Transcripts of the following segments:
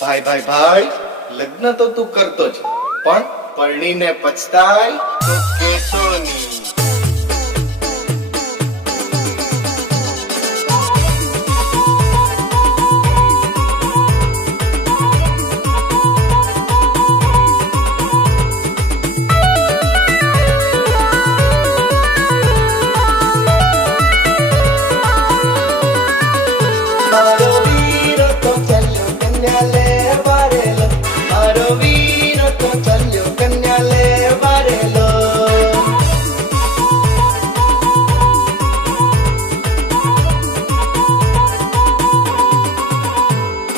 ભાઈ ભાઈ ભાઈ, લગ્ન તો તું કરતો જ, પણ પરણીને પછતાય તો કેશો નહીં. મારો વીર તો ચાલ્યો કન્યા લેવા રેલો, મારો વીર તો ચાલ્યો કન્યા લેવા રેલો.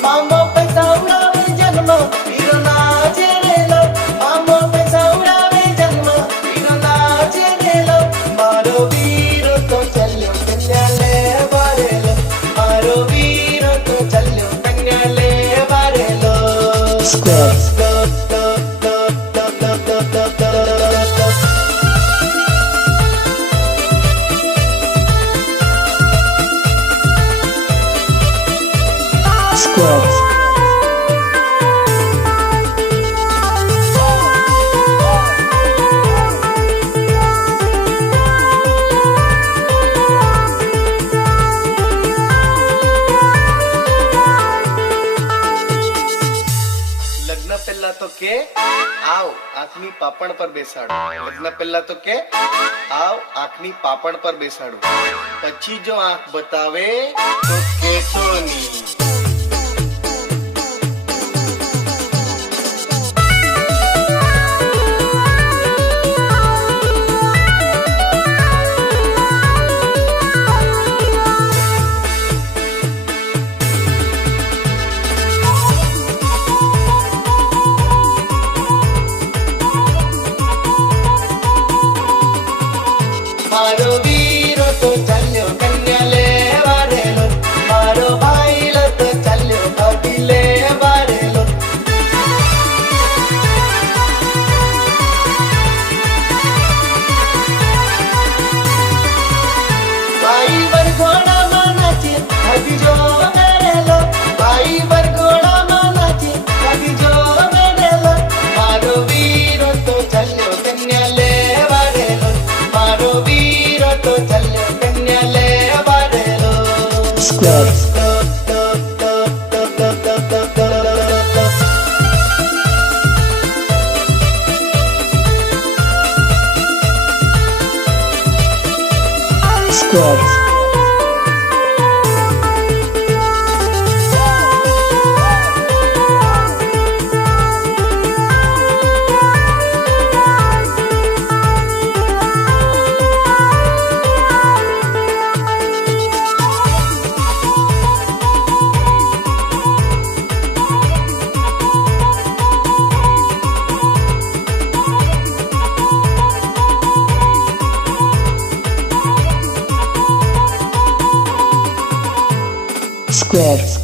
મામો પૈસા ઉડાવે જન્મ વીરો નાચે રેલો, મામો પૈસા ઉડાવે જન્મ વીરો નાચે રેલો. મારો વીર તો ચાલ્યો કન્યા લેવા રેલો, મારો વીર તો ચાલ્યો કન્યા લેવા રેલો. લગ્ન પહેલા તો કે આવ આંખની પાપણ પર બેસાડો, લગ્ન પહેલા તો કે આવ આંખની પાપણ પર બેસાડો, પછી જો આંખ બતાવે તો કેશો નહીં. મારો વીરો તો ચાલ્યો કન્યા લેવા રેલો, મારો ભાઈલો તો ચાલ્યો ભાભી લેવા રેલો. ભાઈ વરઘોડામાં નાચે ભાભી જોવે રેલો, ભાઈ વરઘોડામાં નાચે ભાભી જોવે રેલો. મારો વીરો તો ચાલ્યો કન્યા લેવા રેલો, મારો વીર તો ચાલ્યો કન્યા લેવા રેલો. Square.